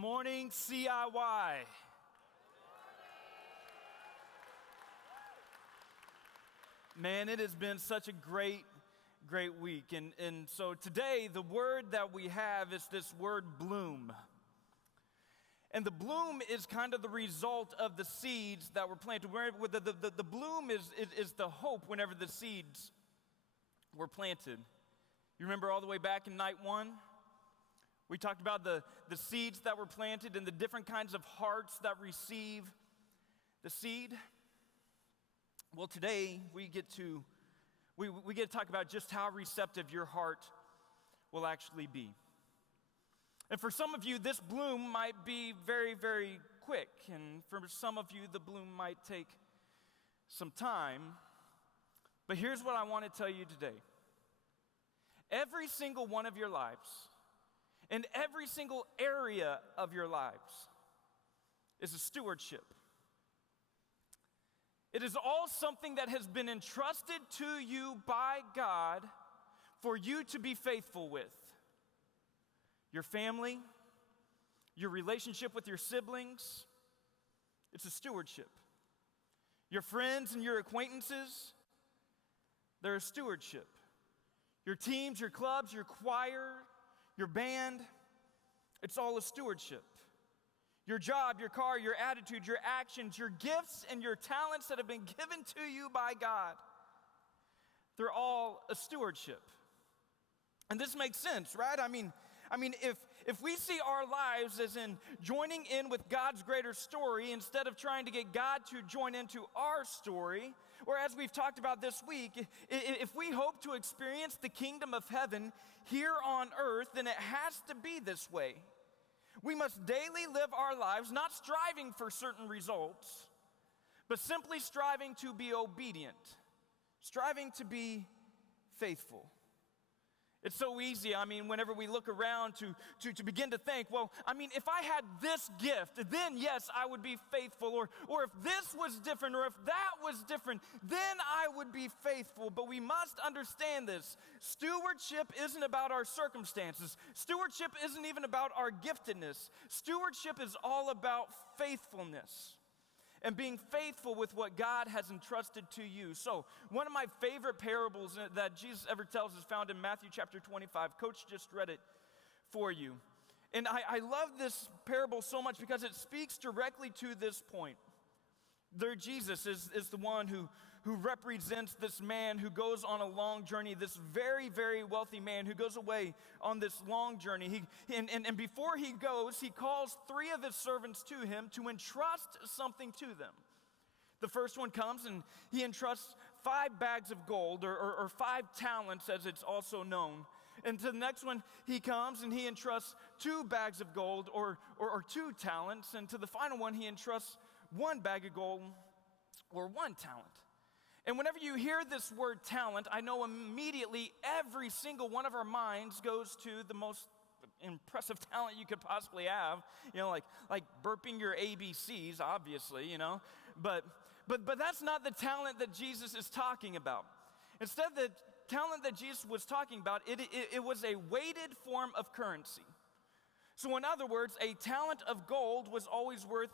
Good morning, CIY. Man, it has been such a great week. And so today, the word that we have is this word bloom. And the bloom is kind of the result of the seeds that were planted. The bloom is the hope whenever the seeds were planted. You remember all the way back in night one? We talked about the seeds that were planted and the different kinds of hearts that receive the seed. Well, today we get to talk about just how receptive your heart will actually be. And for some of you, this bloom might be very, very quick. And for some of you, the bloom might take some time. But here's what I want to tell you today. Every single one of your lives, in every single area of your lives, is a stewardship. It is all something that has been entrusted to you by God for you to be faithful with. Your family, your relationship with your siblings, it's a stewardship. Your friends and your acquaintances, they're a stewardship. Your teams, your clubs, your choir, your band, it's all a stewardship. Your job, your car, your attitude, your actions, your gifts, and your talents that have been given to you by God, they're all a stewardship. And this makes sense, right? I mean, if we see our lives as in joining in with God's greater story instead of trying to get God to join into our story, or as we've talked about this week, if we hope to experience the kingdom of heaven here on earth, then it has to be this way. We must daily live our lives not striving for certain results, but simply striving to be obedient, striving to be faithful. It's so easy, whenever we look around to begin to think, well, if I had this gift, then yes, I would be faithful. Or if this was different, or if that was different, then I would be faithful. But we must understand this. Stewardship isn't about our circumstances. Stewardship isn't even about our giftedness. Stewardship is all about faithfulness and being faithful with what God has entrusted to you. So, one of my favorite parables that Jesus ever tells is found in Matthew chapter 25. Coach just read it for you. And I love this parable so much because it speaks directly to this point. There, Jesus is the one who represents this man who goes on a long journey, this very, very wealthy man who goes away on this long journey. And before he goes, he calls 3 of his servants to him to entrust something to them. The first one comes and he entrusts 5 bags of gold, or 5 talents as it's also known. And to the next one, he comes and he entrusts 2 bags of gold, or 2 talents. And to the final one, he entrusts 1 bag of gold, or 1 talent. And whenever you hear this word talent, I know immediately every single one of our minds goes to the most impressive talent you could possibly have, like burping your ABCs, obviously, But that's not the talent that Jesus is talking about. Instead, the talent that Jesus was talking about, it was a weighted form of currency. So in other words, a talent of gold was always worth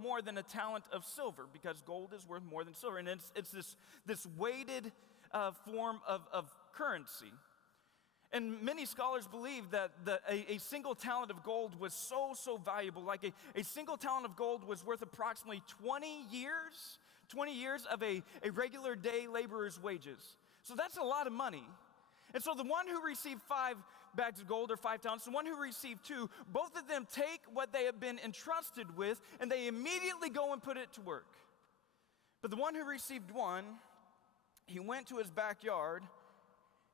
more than a talent of silver, because gold is worth more than silver. And it's this weighted form of currency. And many scholars believe that a single talent of gold was so valuable. Like a single talent of gold was worth approximately 20 years of a regular day laborer's wages. So that's a lot of money. And so the one who received 5 bags of gold, or 5 talents, the one who received 2, both of them take what they have been entrusted with and they immediately go and put it to work. But the one who received 1, he went to his backyard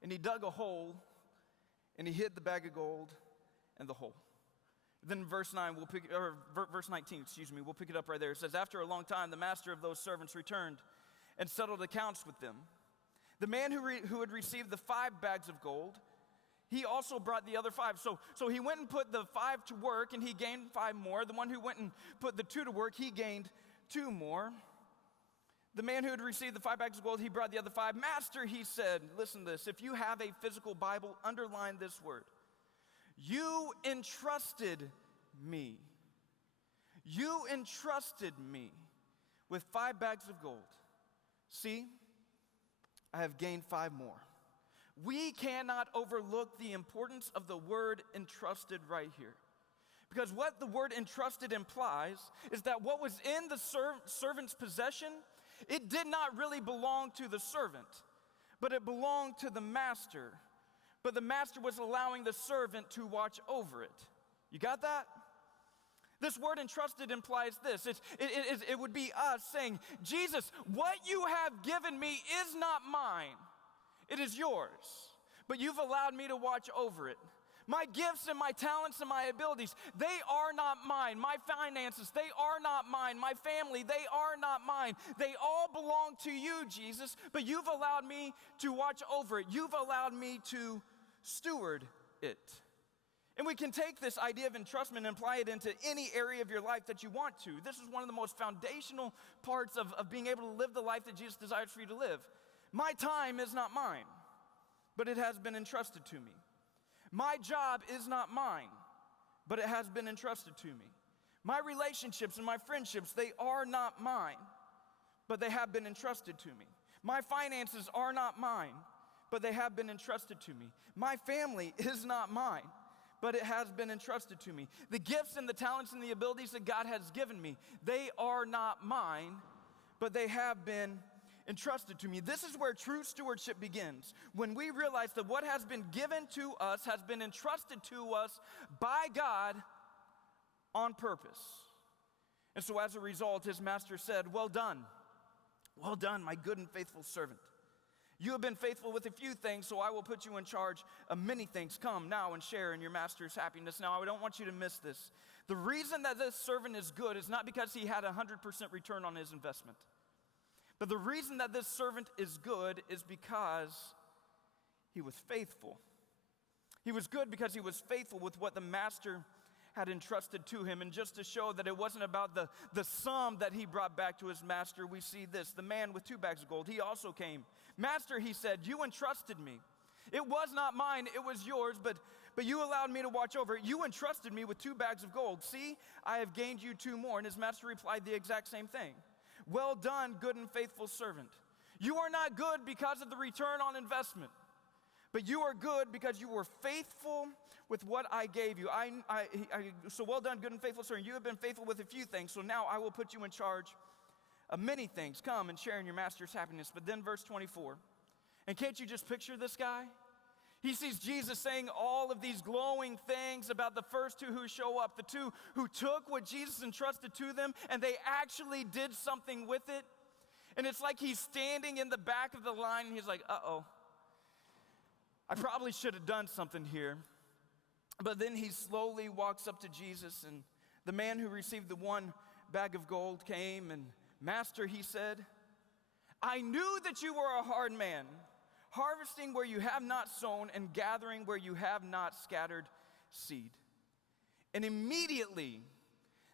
and he dug a hole and he hid the bag of gold and the hole. Then verse 19, we'll pick it up right there. It says, after a long time, the master of those servants returned and settled accounts with them. The man who had received the 5 bags of gold, he also brought the other 5. So he went and put the 5 to work, and he gained 5 more. The one who went and put the 2 to work, he gained 2 more. The man who had received the 5 bags of gold, he brought the other 5. Master, he said, listen to this. If you have a physical Bible, underline this word. You entrusted me. You entrusted me with 5 bags of gold. See, I have gained 5 more. We cannot overlook the importance of the word entrusted right here. Because what the word entrusted implies is that what was in the servant's possession, it did not really belong to the servant, but it belonged to the master. But the master was allowing the servant to watch over it. You got that? This word entrusted implies this. It would be us saying, Jesus, what you have given me is not mine. It is yours. But you've allowed me to watch over it. My gifts and my talents and my abilities, they are not mine. My finances, they are not mine. My family, they are not mine. They all belong to you, Jesus, but you've allowed me to watch over it. You've allowed me to steward it. And we can take this idea of entrustment and apply it into any area of your life that you want to. This is one of the most foundational parts of being able to live the life that Jesus desires for you to live. My time is not mine, but it has been entrusted to me. My job is not mine, but it has been entrusted to me. My relationships and my friendships, they are not mine, but they have been entrusted to me. My finances are not mine, but they have been entrusted to me. My family is not mine, but it has been entrusted to me. The gifts and the talents and the abilities that God has given me, they are not mine, but they have been entrusted to me. This is where true stewardship begins, when we realize that what has been given to us has been entrusted to us by God on purpose. And so as a result, his master said, well done, my good and faithful servant. You have been faithful with a few things, so I will put you in charge of many things. Come now and share in your master's happiness. Now, I don't want you to miss this. The reason that this servant is good is not because he had 100% return on his investment. But the reason that this servant is good is because he was faithful. He was good because he was faithful with what the master had entrusted to him. And just to show that it wasn't about the sum that he brought back to his master, we see this. The man with 2 bags of gold, he also came. Master, he said, you entrusted me. It was not mine, it was yours, but you allowed me to watch over it. You entrusted me with 2 bags of gold. See, I have gained you 2 more. And his master replied the exact same thing. Well done, good and faithful servant. You are not good because of the return on investment, but you are good because you were faithful with what I gave you. So well done, good and faithful servant. You have been faithful with a few things, so now I will put you in charge of many things. Come and share in your master's happiness. But then verse 24, and can't you just picture this guy? He sees Jesus saying all of these glowing things about the first 2 who show up, the 2 who took what Jesus entrusted to them and they actually did something with it. And it's like he's standing in the back of the line and he's like, uh-oh, I probably should have done something here. But then he slowly walks up to Jesus, and the man who received the 1 bag of gold came, and Master, he said, I knew that you were a hard man, harvesting where you have not sown and gathering where you have not scattered seed. And immediately,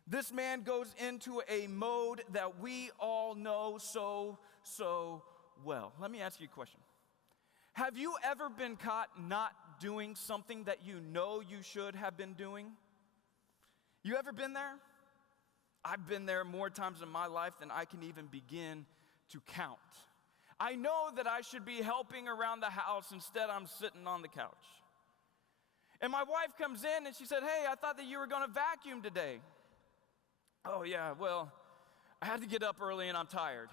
this man goes into a mode that we all know so well. Let me ask you a question. Have you ever been caught not doing something that you know you should have been doing? You ever been there? I've been there more times in my life than I can even begin to count. I know that I should be helping around the house, instead I'm sitting on the couch. And my wife comes in and she said, hey, I thought that you were gonna vacuum today. Oh yeah, well, I had to get up early and I'm tired.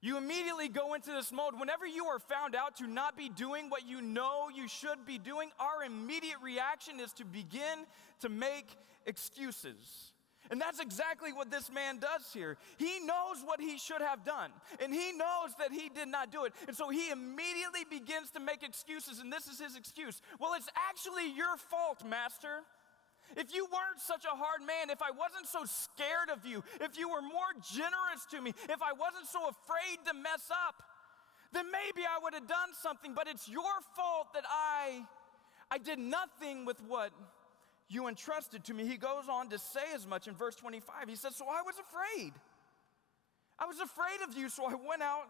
You immediately go into this mode. Whenever you are found out to not be doing what you know you should be doing, our immediate reaction is to begin to make excuses. And that's exactly what this man does here. He knows what he should have done, and he knows that he did not do it. And so he immediately begins to make excuses, and this is his excuse. Well, it's actually your fault, master. If you weren't such a hard man, if I wasn't so scared of you, if you were more generous to me, if I wasn't so afraid to mess up, then maybe I would have done something. But it's your fault that I did nothing with what you entrusted to me. He goes on to say as much in verse 25. He says, so I was afraid. I was afraid of you, so I went out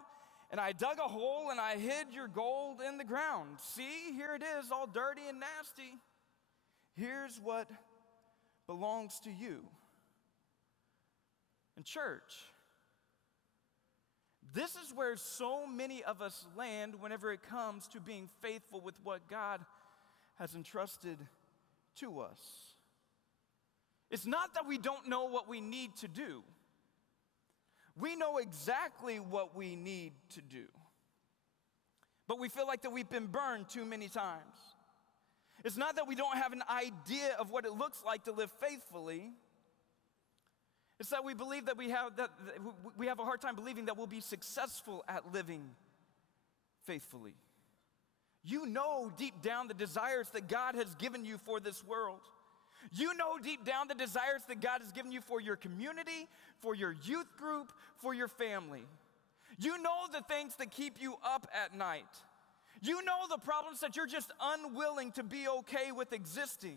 and I dug a hole and I hid your gold in the ground. See, here it is, all dirty and nasty. Here's what belongs to you. And church, this is where so many of us land whenever it comes to being faithful with what God has entrusted to us. It's not that we don't know what we need to do. We know exactly what we need to do. But we feel like that we've been burned too many times. It's not that we don't have an idea of what it looks like to live faithfully. It's that we believe that we have a hard time believing that we'll be successful at living faithfully. You know deep down the desires that God has given you for this world. You know deep down the desires that God has given you for your community, for your youth group, for your family. You know the things that keep you up at night. You know the problems that you're just unwilling to be okay with existing.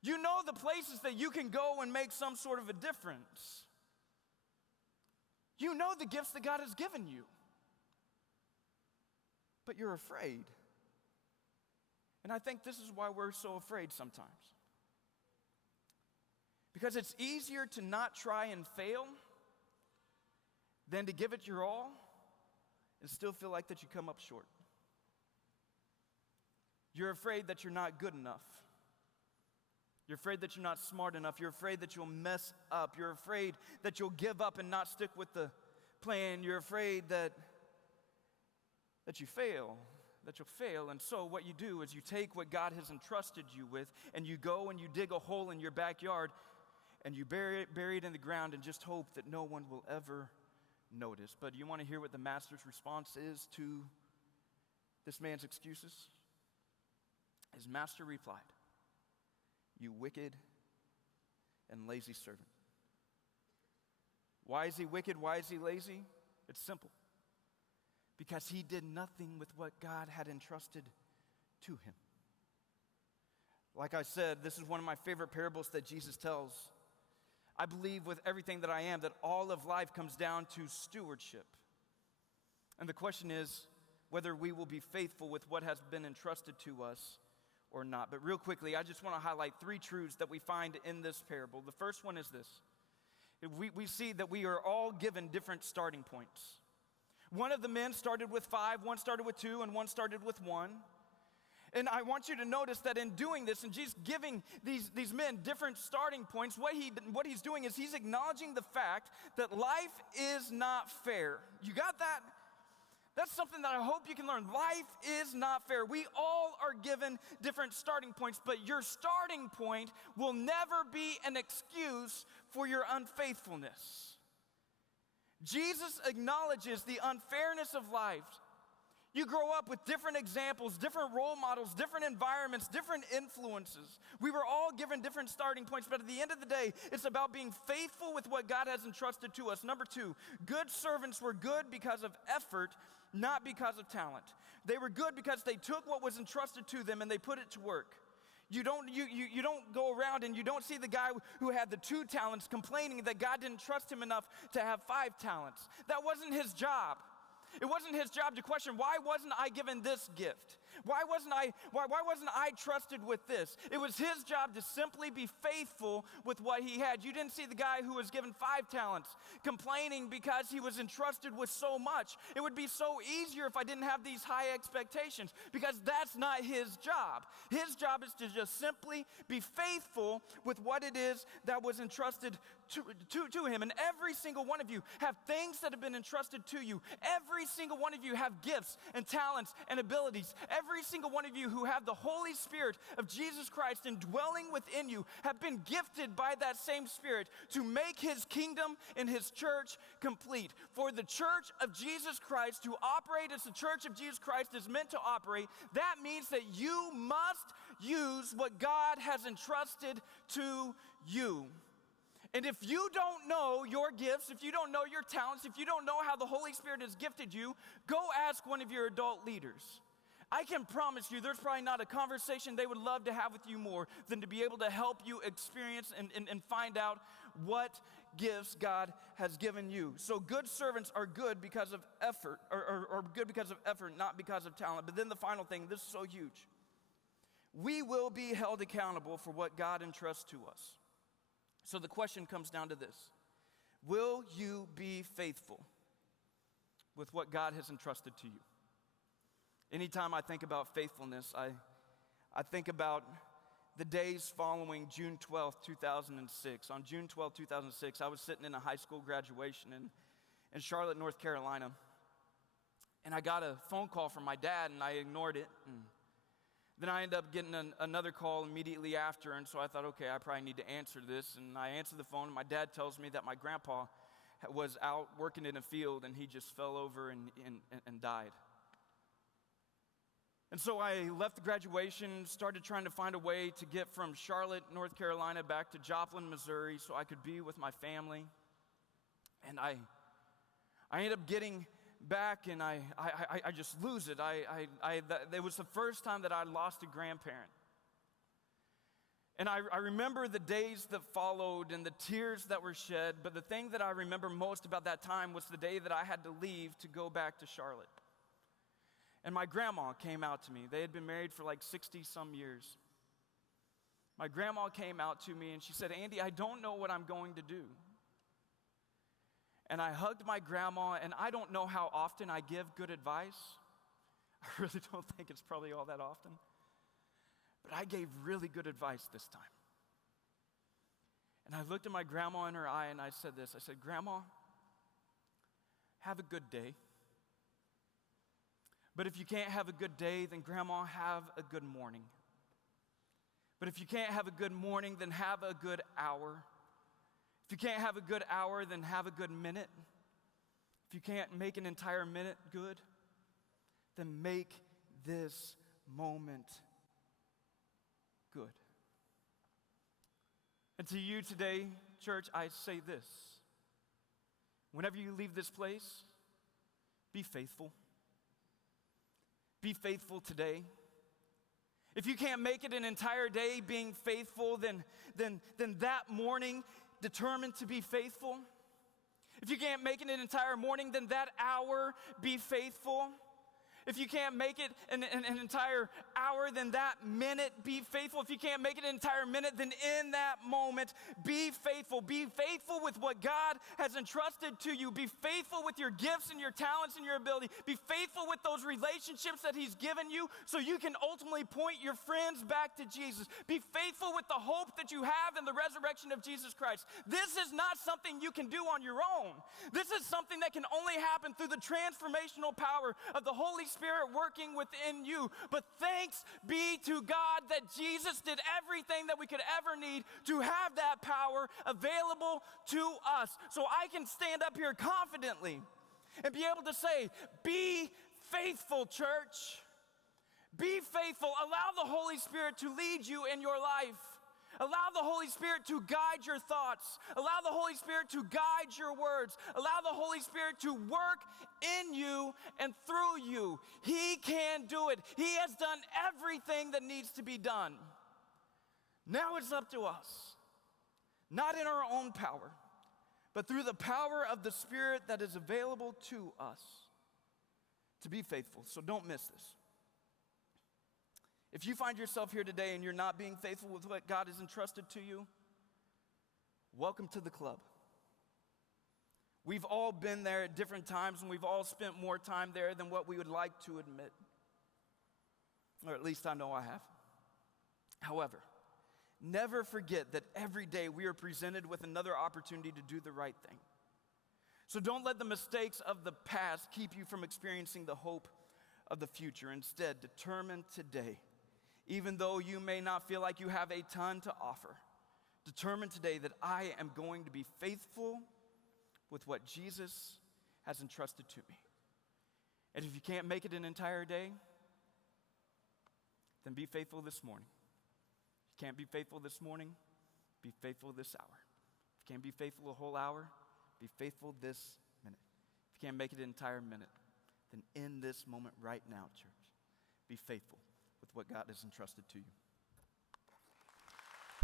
You know the places that you can go and make some sort of a difference. You know the gifts that God has given you. But you're afraid. And I think this is why we're so afraid sometimes. Because it's easier to not try and fail than to give it your all and still feel like that you come up short. You're afraid that you're not good enough. You're afraid that you're not smart enough. You're afraid that you'll mess up. You're afraid that you'll give up and not stick with the plan. You're afraid that you'll fail. And so what you do is you take what God has entrusted you with and you go and you dig a hole in your backyard and you bury it in the ground and just hope that no one will ever notice. But you want to hear what the master's response is to this man's excuses? His master replied, "You wicked and lazy servant." Why is he wicked? Why is he lazy? It's simple. Because he did nothing with what God had entrusted to him. Like I said, this is one of my favorite parables that Jesus tells. I believe with everything that I am that all of life comes down to stewardship. And the question is whether we will be faithful with what has been entrusted to us or not. But real quickly, I just want to highlight 3 truths that we find in this parable. The first one is this. We see that we are all given different starting points. One of the men started with 5, one started with 2, and one started with 1. And I want you to notice that in doing this, and Jesus giving these men different starting points, what he's doing is he's acknowledging the fact that life is not fair. You got that? That's something that I hope you can learn. Life is not fair. We all are given different starting points, but your starting point will never be an excuse for your unfaithfulness. Jesus acknowledges the unfairness of life. You grow up with different examples, different role models, different environments, different influences. We were all given different starting points, but at the end of the day, it's about being faithful with what God has entrusted to us. Number 2, good servants were good because of effort, not because of talent. They were good because they took what was entrusted to them and they put it to work. You don't go around and you don't see the guy who had the 2 talents complaining that God didn't trust him enough to have 5 talents. That wasn't his job. It wasn't his job to question, why wasn't I given this gift? Why wasn't I trusted with this? It was his job to simply be faithful with what he had. You didn't see the guy who was given 5 talents complaining because he was entrusted with so much. It would be so easier if I didn't have these high expectations, because that's not his job. His job is to just simply be faithful with what it is that was entrusted to him. And every single one of you have things that have been entrusted to you. Every single one of you have gifts and talents and abilities. Every single one of you who have the Holy Spirit of Jesus Christ indwelling within you have been gifted by that same Spirit to make his kingdom and his church complete. For the church of Jesus Christ to operate as the church of Jesus Christ is meant to operate, that means that you must use what God has entrusted to you. And if you don't know your gifts, if you don't know your talents, if you don't know how the Holy Spirit has gifted you, go ask one of your adult leaders. I can promise you there's probably not a conversation they would love to have with you more than to be able to help you experience and find out what gifts God has given you. So good servants are good because of effort, or good because of effort, not because of talent. But then the final thing, this is so huge. We will be held accountable for what God entrusts to us. So the question comes down to this: will you be faithful with what God has entrusted to you? Anytime I think about faithfulness, I think about the days following June 12th, 2006. On June 12th, 2006, I was sitting in a high school graduation in Charlotte, North Carolina. And I got a phone call from my dad, and I ignored it. And then I ended up getting another call immediately after, and so I thought, okay, I probably need to answer this. And I answered the phone, and my dad tells me that my grandpa was out working in a field, and he just fell over and died. And so I left the graduation, started trying to find a way to get from Charlotte, North Carolina, back to Joplin, Missouri, so I could be with my family. And I ended up getting back, and I just lose it. It was the first time that I lost a grandparent. And I remember the days that followed and the tears that were shed, but the thing that I remember most about that time was the day that I had to leave to go back to Charlotte. And my grandma came out to me. They had been married for like 60-some years. My grandma came out to me and she said, "Andy, I don't know what I'm going to do." And I hugged my grandma, and I don't know how often I give good advice. I really don't think it's probably all that often. But I gave really good advice this time. And I looked at my grandma in her eye and I said this. I said, "Grandma, have a good day. But if you can't have a good day, then Grandma, have a good morning. But if you can't have a good morning, then have a good hour. If you can't have a good hour, then have a good minute. If you can't make an entire minute good, then make this moment good." And to you today, church, I say this: whenever you leave this place, be faithful. Be faithful today. If you can't make it an entire day being faithful, then that morning determine to be faithful. If you can't make it an entire morning, then that hour be faithful. If you can't make it an entire hour, then that minute be faithful. If you can't make it an entire minute, then in that moment be faithful. Be faithful with what God has entrusted to you. Be faithful with your gifts and your talents and your ability. Be faithful with those relationships that He's given you so you can ultimately point your friends back to Jesus. Be faithful with the hope that you have in the resurrection of Jesus Christ. This is not something you can do on your own. This is something that can only happen through the transformational power of the Holy Spirit working within you. But thanks be to God that Jesus did everything that we could ever need to have that power available to us. So I can stand up here confidently and be able to say, be faithful, church. Be faithful. Allow the Holy Spirit to lead you in your life. Allow the Holy Spirit to guide your thoughts. Allow the Holy Spirit to guide your words. Allow the Holy Spirit to work in you and through you. He can do it. He has done everything that needs to be done. Now it's up to us, not in our own power, but through the power of the Spirit that is available to us, to be faithful. So don't miss this. If you find yourself here today and you're not being faithful with what God has entrusted to you, welcome to the club. We've all been there at different times, and we've all spent more time there than what we would like to admit. Or at least I know I have. However, never forget that every day we are presented with another opportunity to do the right thing. So don't let the mistakes of the past keep you from experiencing the hope of the future. Instead, determine today, even though you may not feel like you have a ton to offer, determine today that I am going to be faithful with what Jesus has entrusted to me. And if you can't make it an entire day, then be faithful this morning. If you can't be faithful this morning, be faithful this hour. If you can't be faithful a whole hour, be faithful this minute. If you can't make it an entire minute, then in this moment right now, church, be faithful with what God has entrusted to you.